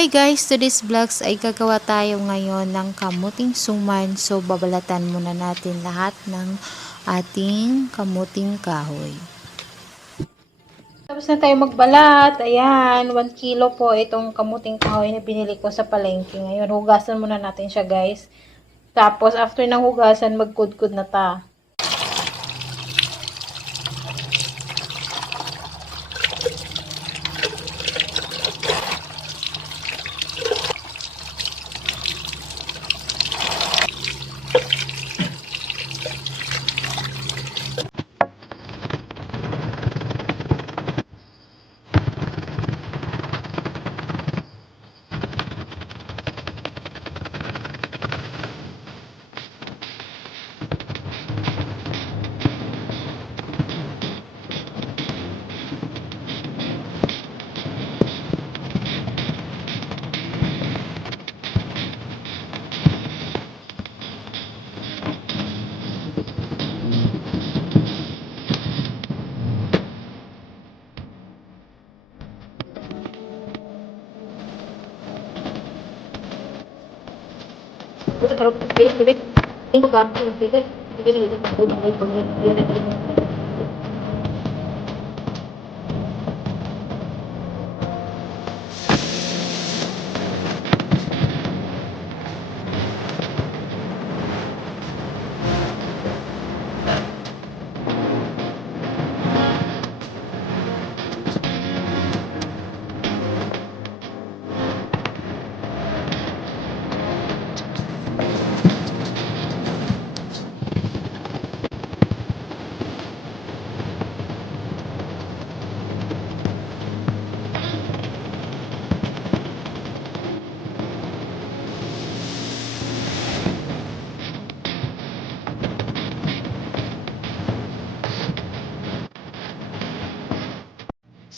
Hi guys, today's vlogs ay gagawa tayo ngayon ng kamuting suman. So babalatan muna natin lahat ng ating kamuting kahoy. Tapos na tayo magbalat. Ayan, 1 kilo po itong kamuting kahoy na binili ko sa palengke. Ngayon, hugasan muna natin siya guys. Tapos after ng hugasan, magkudkud na ta.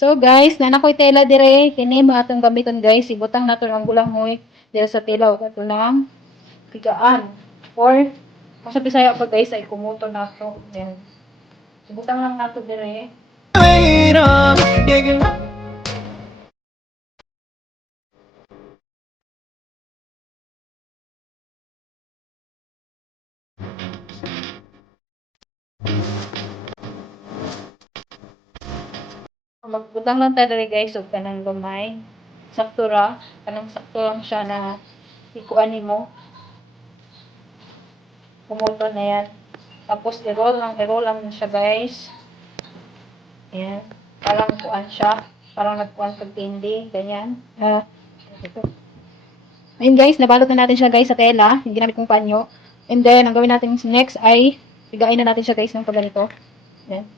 So guys, nanakoy tela dire kini atong gamiton guys, ibutang nato ang gulanghoy dira sa tela ug ato lang pigaan or kung sa Bisaya pa guys ay kumuto nato. Yan. Ibutang lang nato dire. Magbutang lang tayo dire guys ug kanang gamay. Sakto ra, kanang sakto lang siya na ikuan nimo. Kumuto na yan. Tapos i-roll lang siya guys. Ayan. Parang kuan siya. Parang nagkuan pag tindi. Ganyan. Ito. Ayun guys, nabalot na natin siya guys sa tela. Yung ginamit kong panyo. And then, ang gawin natin next ay pigain na natin siya guys ng pagganito. Ayan.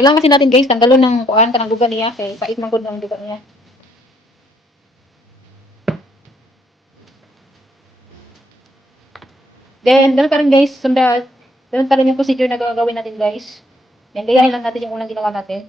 Kailangan kasi natin guys, tanggalon ng kuan, kanang duga niya. Kaya pait magod ang duga niya. Then, ganun pa rin guys, ganun pa rin yung procedure na gagawin natin guys. Then, gayahin lang natin yung unang ginawa natin.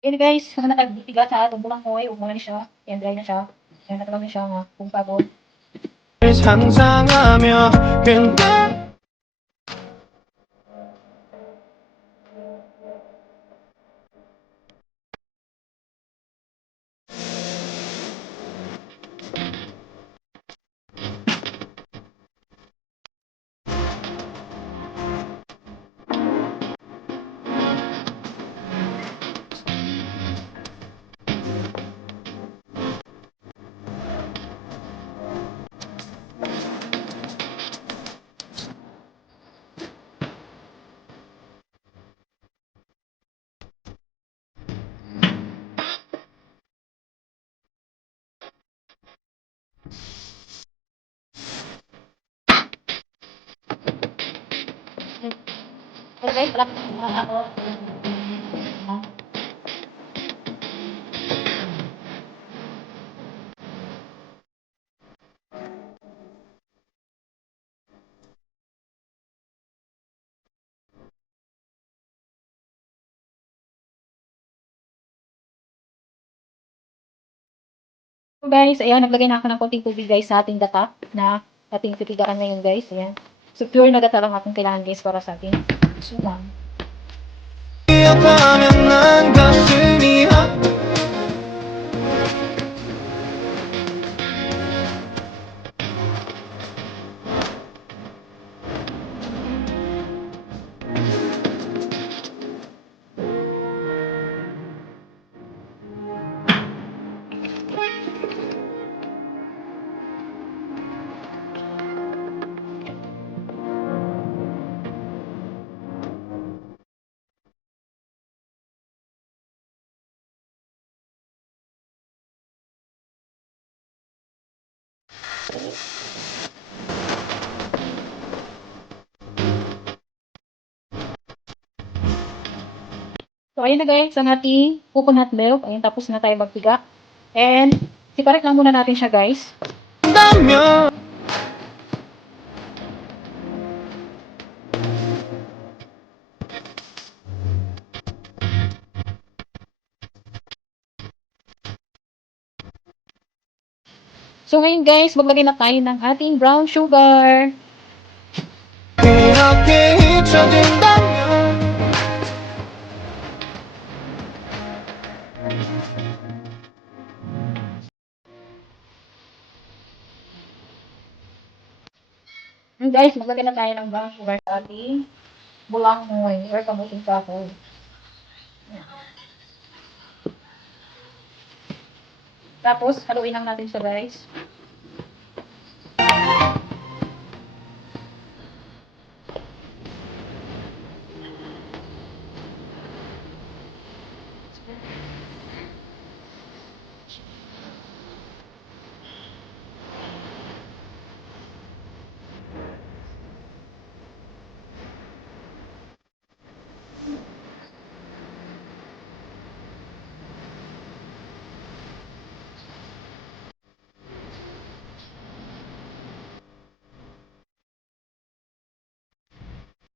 Yan guys, kung nagbibigat sa atong bulang koy, umuna ni siya. Yan, dry na siya. Yan, natawag na siya nga, kung pagod. 상상하며 guys, wala ako. So guys, ayan, naglagay na ako ng konting tubig guys sa ating data na ating titigakan ngayon guys. Ayan. So pure na data lang akong kailangan guys para sa ating suman. So, ayun na guys, ang ating coconut milk. Ayun, tapos na tayo magpiga. And, separate lang muna natin siya guys. So, ngayon guys, maglagay na tayo ng ating brown sugar. And guys, maglagay na tayo ng brown sugar sa ating bulang moy or kamuting kahoy. Tapos, haluin lang natin siya guys.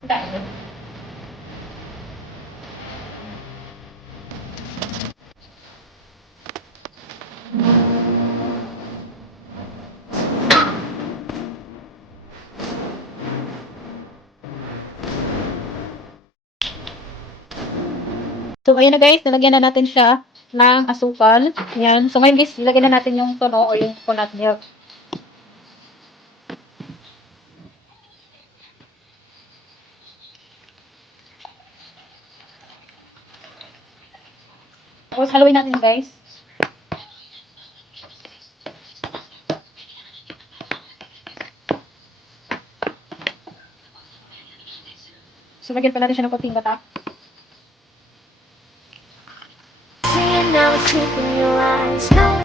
Tayo. So, ayun na guys, nalagyan na natin siya ng asukal. Yan. So, ngayon guys, nilagyan na natin yung tono o yung coconut milk. Tapos, haluin natin guys. So, lagyan pa natin siya ng konting bata. Now it's sleeping your eyes. No.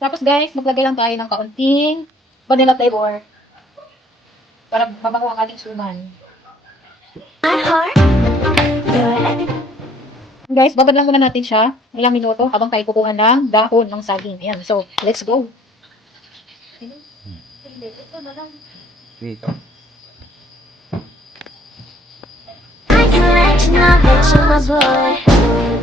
Tapos guys, maglagay lang tayo ng kaunting vanilla flavor para mabango ang ating suman. My heart. Guys, babad lang muna natin siya ilang minuto habang tayo kukuha ng dahon ng saging. Ayan, so, let's go. Dito. I can let you know that you're my boy.